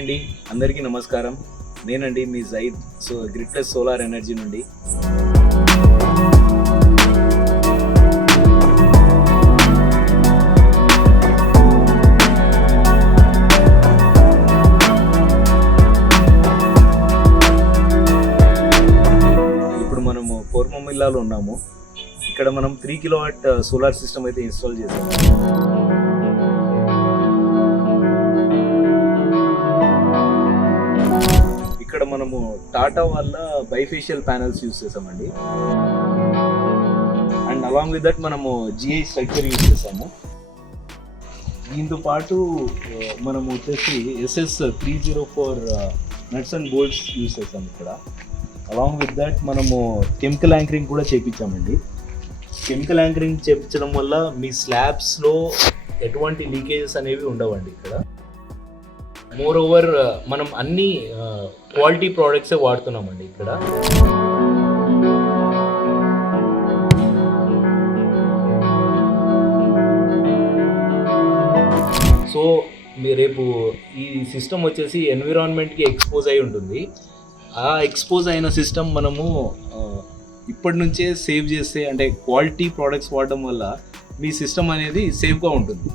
అండి, అందరికీ నమస్కారం. నేనండి మీ జైద్. గ్రిడ్లెస్ సోలార్ ఎనర్జీ నుండి. ఇప్పుడు మనము కోర్మమిల్లాలో ఉన్నాము. ఇక్కడ మనం 3 కిలోవాట్ సోలార్ సిస్టమ్ అయితే ఇన్స్టాల్ చేసాము. ఇక్కడ మనము టాటా వాళ్ళ బైఫేషియల్ ప్యానల్స్ యూస్ చేసామండి. అండ్ అలాంగ్ విత్ దట్ మనము జిఐ స్ట్రక్చర్ యూస్ చేసాము. దీంతో పాటు మనము వచ్చేసి SS 304 nuts and bolts use చేసాము ఇక్కడ. అలాంగ్ విత్ దట్ మనము కెమికల్ యాంకరింగ్ కూడా చేయించామండి. కెమికల్ యాంకరింగ్ చేయించడం వల్ల మీ స్లాబ్స్లో ఎటువంటి లీకేజెస్ అనేవి ఉండవండి ఇక్కడ. మోర్ ఓవర్ మనం అన్ని క్వాలిటీ ప్రోడక్ట్సే వాడుతున్నామండి ఇక్కడ. సో మీరు రేపు ఈ సిస్టమ్ వచ్చేసి ఎన్విరాన్మెంట్కి ఎక్స్పోజ్ అయి ఉంటుంది. ఆ ఎక్స్పోజ్ అయిన సిస్టమ్ మనము ఇప్పటి నుంచే సేవ్ చేస్తే, అంటే క్వాలిటీ ప్రోడక్ట్స్ వాడడం వల్ల మీ సిస్టమ్ అనేది సేఫ్గా ఉంటుంది.